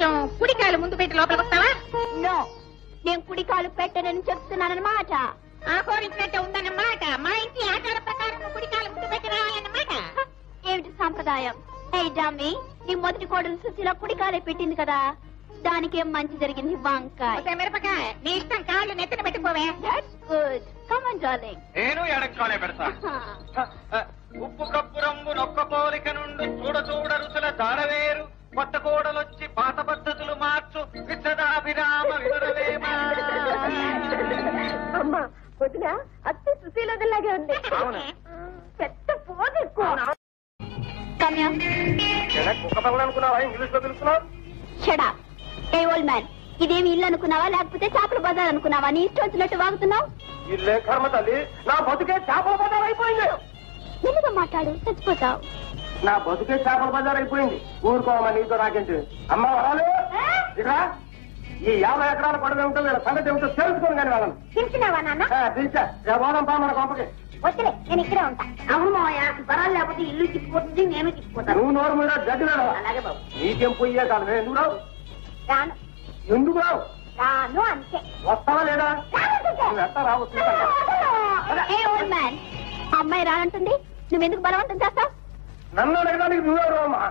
కొంచెం కుడికాయలు ముందు పెట్టి లోపలికి వస్తావా? నో, నేను కుడికాలు పెట్టనని చెప్తున్నానన్నమాట. ఆహోరించినట్టే ఉందన్నమాట. మా ఇంటి ఆచార ప్రకారం కుడికాయలు ముందు పెట్టి రావాలన్నమాట. ఏమిటి సాంప్రదాయం? ఏ డమ్మీ, నీ మొదటి కోడలు సుశీల కుడికాలే పెట్టింది కదా, దానికేం మంచి జరిగింది? వంకాయ మిరపకాయ నీ ఇష్టం, కాళ్ళు నెత్తిన పెట్టుకోవే. That's good. Come on darling. నేను ఎడక్కాలే పెడతా. ఉప్పు కప్పు రంగు నొక్క పోలిక నుండి చూడ చూడ రుచుల దాడవేరు, కొత్త కోడలొచ్చి పాత పద్ధతులు మార్చు విచ్చదాభిరామ వివరవేమా. అమ్మా వదిన అత్తే సుశీల వదిలాగే ఉంది. పెద్ద పోదు ఎక్కువ. కుక్క పగలనుకున్నావా? ఇంగ్లీష్ లో పిలుస్తున్నావు? Shut up. ఏ ఓల్డ్ మ్యాన్, ఇదేమి ఇల్లు అనుకున్నావా లేకపోతే చేపల బజార్ అనుకున్నావా? నీ ఇష్టం వచ్చినట్టు వాగుతున్నావు. ఇల్లే కర్మ తల్లి, నా బతుకే చేపల బజార్ అయిపోయింది. మెల్లిగా మాట్లాడు, చచ్చిపోతావు. నా బతుకే చేపల బజార్ అయిపోయింది. ఊరుకోమా, నీతో నాకేంటి? అమ్మ వరాలు ఇక ఈ 50 ఎకరాల పడవ ఏమిటో వీళ్ళ సంగతి ఏమిటో తెలుసుకొని కానీ వాళ్ళని తెలిసినావా నాన్న? తెలిసా. పోదాం పా మన కొంపకి. వద్దులే, నేను ఇక్కడే ఉంటా. అవును మావయ్య, బరాలు లేకపోతే ఇల్లు చిక్కిపోతుంది, నేను చిక్కిపోతాను. నువ్వు నోరు మీద గడ్డి వేడవా? అలాగే బాబు. నీకేం పోయే కాదు. ఎందుకు రావు? రాను. ఎందుకు రావు? రాను అంతే. వస్తావా లేదా? నువ్వు ఎట్టా రావు? ఏ ఓల్డ్ మ్యాన్, ఆ అమ్మాయి రానంటుంది, నువ్వెందుకు బలవంతం చేస్తావు? నన్ను అడగడానికి నువ్వెవరు అమ్మా?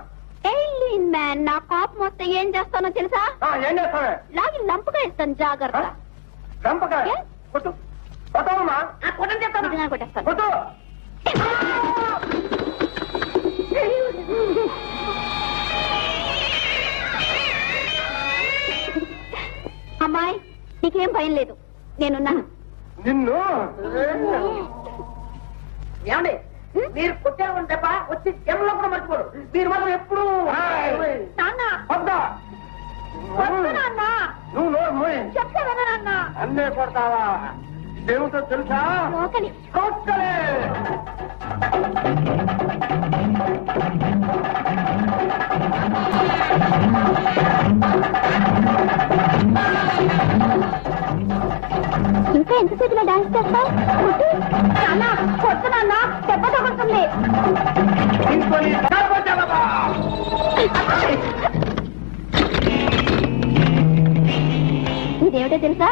ఎయిలీన్ మ్యాన్, నా కోపం వస్తే ఏం చేస్తానో తెలుసా? ఏం చేస్తావే? లాగి లంపగా ఇస్తాను, జాగ్రత్త. చంపకాయ కొట్టు. కొట్టవమ్మా. కొట్టని చెప్తాను, కొట్టేస్తాను. కొట్టు. అమ్మాయి, నీకేం భయం లేదు, నేనున్నాను. నిన్ను ఏమండి, మీరు కొట్టారు తప్ప వచ్చి జనంలో కూడా మర్చిపోరు. మీరు మాత్రం ఎప్పుడు నువ్వు నోరు మూయి. అన్నే కొడతావా? దేవుతో తెలుసా? లోకలి. కొట్టలే. ఇంకా ఎంతసేపులో డాన్స్ చేస్తావు? కొడుతున్నా, దెబ్బ తగులుతుంది. ఇంకొని కొట్టావా? ఇదేమిటో తెలుసా?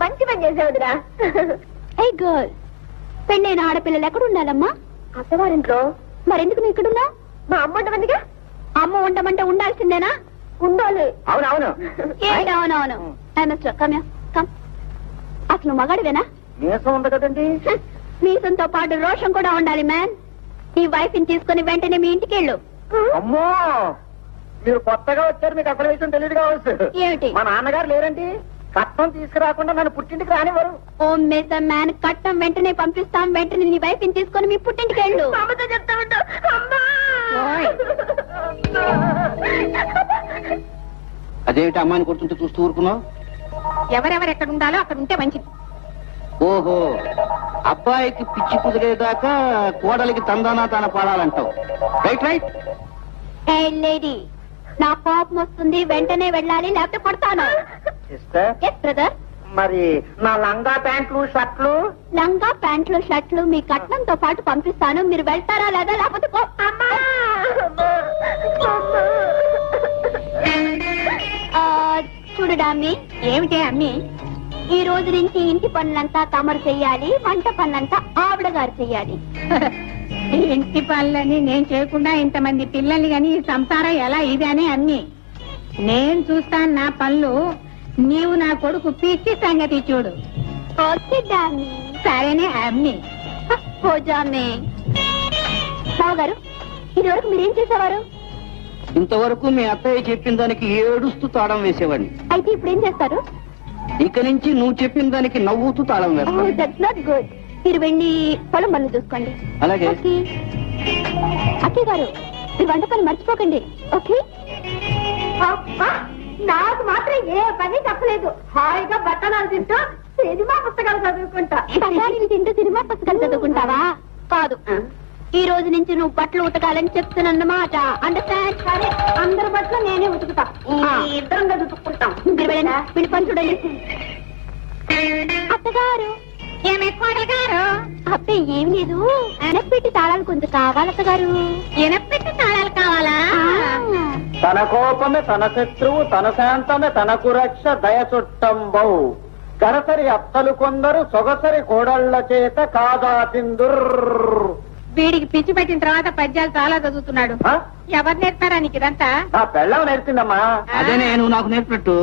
మంచి పని చేసేవద్దురా. ఏ గర్ల్, పెళ్ళైన ఆడపిల్లలు ఎక్కడ ఉండాలమ్మా? అత్తవారింట్లో. మరెందుకు నువ్వు ఇక్కడున్నా? మా అమ్మ ఉండమందిగా. అమ్మ ఉండమంటే ఉండాల్సిందేనా? ఉండాలి. అవునవును. అవునవును. కమ్. అసలు మగాడివేనా? మీసం ఉంది కదండి. మీసంతో పాటు రోషం కూడా ఉండాలి మ్యాన్. నీ వైఫ్ ని తీసుకుని వెంటనే మీ ఇంటికి వెళ్ళు. అమ్మో, మీరు కొత్తగా వచ్చారు, మీకు అసలు విషయం తెలియదు కావచ్చు. ఏమిటి? మా నాన్నగారు లేరండి, కట్నం తీసుకురాకుండా నన్ను పుట్టింటికి రానివ్వరు. ఓ మిస్టర్ మ్యాన్, కట్టం వెంటనే పంపిస్తాం, వెంటనే నీ వైఫ్ ని తీసుకుని మీ పుట్టింటికి వెళ్ళు. అదేమిటి అమ్మాయిని కొడుతుంటే చూస్తూ ఊరుకున్నావు? ఎవరెవరు ఎక్కడ ఉండాలో అక్కడ ఉంటే మంచిది. ఓహో, అబ్బాయికి పిచ్చి కుదిరేదాకా కోడలికి తందానా తాన పాడాలంటావు. Right right. ఏ లేడీ, నా కోపం వస్తుంది, వెంటనే వెళ్ళాలి, లేకపోతే కొడతాను. Yes brother. మరి నా లంగా ప్యాంట్లు షర్ట్లు? లంగా ప్యాంట్లు షర్ట్లు మీ కట్నంతో పాటు పంపిస్తాను, మీరు వెళ్తారా లేదా? లేకపోతే చూడు డామ్మీ. ఏమిటే అమ్మి? ఈ రోజు నుంచి ఇంటి పనులంతా తమరు చెయ్యాలి, వంట పనులంతా ఆవిడ గారు చెయ్యాలి. ఇంటి పనులని నేను చేయకుండా ఇంతమంది పిల్లల్ని గాని ఈ సంసారం ఎలా ఇదని అమ్మి. నేను చూస్తాను నా పనులు, నీవు నా కొడుకు పిచ్చి సంగతి చూడు. ఓకే డామ్మీ. సరేనే అమ్మి. పోజామే. బావగారు, ఇది వరకు మీరేం చేసేవారు? ఇంతవరకు మీ అత్తయ్య చెప్పిన దానికి ఏడుస్తూ తాళం వేసేవాడిని. అయితే ఇప్పుడు ఏం చేస్తారు? ఇక నుంచి నువ్వు చెప్పిన దానికి నవ్వుతూ తాళం వేస్తాను. That's not good. మీరు వెళ్ళి పొలం పనులు చూసుకోండి. అలాగే. అక్కయ్య గారు, మీరు వంట పని మర్చిపోకండి. ఓకే? నాకు మాత్రం ఏ పని తప్పలేదు. హాయిగా బట్టనాలు తింటూ సినిమా పుస్తకాలు చదువుకుంటా. బఠానీలు తింటూ సినిమా పుస్తకాలు చదువుకుంటావా? కాదు, ఈ రోజు నుంచి నువ్వు బట్టలు ఉతకాలని చెప్తున్నమాట. అండర్స్టాండ్? సరే, అందరి బట్టలు నేనే ఉతుకుతా. ఇద్దరం కలిసి ఉతుక్కుంటాం. మీరు వెళ్ళండి, వీడి పని చూడండి. అత్తగారు, ఏమెక్కోడలు గారు, అబ్బే ఏం లేదు, ఎనపెట్టి తాళాలు కొంత కావాలి అత్తగారు. ఎనపెట్టి తాళాలు కావాలా? తన కోపమే తన శత్రువు, తన శాంతమే తనకు రక్ష, దయ చుట్టంబౌ. గరసరి అత్తలు కొందరు సొగసరి కోడళ్ల చేత కాదా తిందుర్. వీడికి పిచ్చి పెట్టిన తర్వాత పద్యాలు చాలా చదువుతున్నాడు. ఎవరు నేర్పారా నీకు ఇదంతా? నా పెళ్ళం నేర్పిందమ్మా. అదే నేను నాకు నేర్పినట్టు.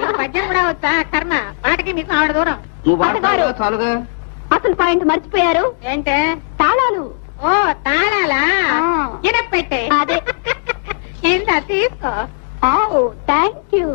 నీకు పద్యం కూడా వచ్చా? కర్మ, పాటకి మీకు ఆవిడ దూరం. నువ్వు వాడతావుగా, చాలుగా. అసలు పాయింట్ మర్చిపోయారు. ఏంటే? తాళాలు. ఓ తాళాలా? ఎనపెట్టే. అదే. ఇంత తీసుకో. Thank you.